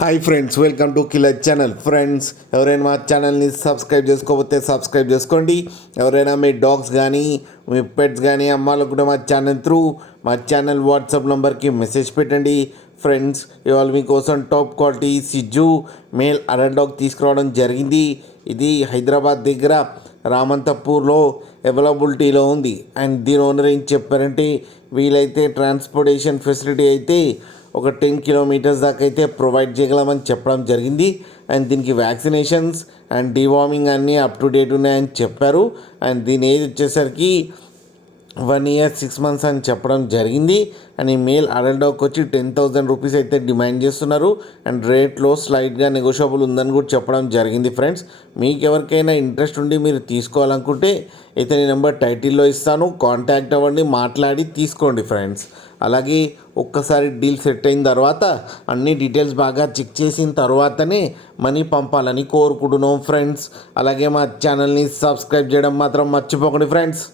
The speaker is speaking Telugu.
Hi friends, welcome to killer channel. Friends, ఎవరైనా మా ఛానల్ని సబ్స్క్రైబ్ చేసుకోకపోతే సబ్స్క్రైబ్ చేసుకోండి. ఎవరైనా మీ డాగ్స్ కానీ మీ పెట్స్ కానీ అమ్మాలకు కూడా మా ఛానల్ వాట్సాప్ నెంబర్కి మెసేజ్ పెట్టండి. ఫ్రెండ్స్, ఇవాళ మీకోసం టాప్ క్వాలిటీ సిజ్జు మేల్ అడల్ట్ డాగ్ తీసుకురావడం జరిగింది. ఇది హైదరాబాద్ దగ్గర రామంతపూర్లో అవైలబిలిటీలో ఉంది. అండ్ దీని ఓనర్ ఏం చెప్పారంటే, వీలైతే ట్రాన్స్పోర్టేషన్ ఫెసిలిటీ అయితే ఒక 10 కిలోమీటర్స్ దాకా అయితే ప్రొవైడ్ చేయగలమని చెప్పడం జరిగింది. అండ్ దీనికి వ్యాక్సినేషన్స్ అండ్ డివార్మింగ్ అన్నీ అప్ టు డేట్ ఉన్నాయని చెప్పారు. అండ్ దీని ఏజ్ వచ్చేసరికి 1 year 6 months అని చెప్పడం జరిగింది. అండ్ ఈ మేల్ అడల్ట్ డాగ్కి వచ్చి 10,000 రూపీస్ అయితే డిమాండ్ చేస్తున్నారు. అండ్ రేట్లో స్లైట్గా నెగోషియబుల్ ఉందని కూడా చెప్పడం జరిగింది. ఫ్రెండ్స్, మీకు ఎవరికైనా ఇంట్రెస్ట్ ఉండి మీరు తీసుకోవాలనుకుంటే ఇతని నెంబర్ టైటిల్లో ఇస్తాను, కాంటాక్ట్ అవ్వండి, మాట్లాడి తీసుకోండి. ఫ్రెండ్స్, అలాగే ఒక్కసారి డీల్ సెట్ అయిన తర్వాత అన్ని డీటెయిల్స్ బాగా చెక్ చేసిన తర్వాతనే మనీ పంపాలని కోరుకుంటున్నాం. ఫ్రెండ్స్, అలాగే మా ఛానల్ని సబ్స్క్రైబ్ చేయడం మాత్రం మర్చిపోకండి. ఫ్రెండ్స్.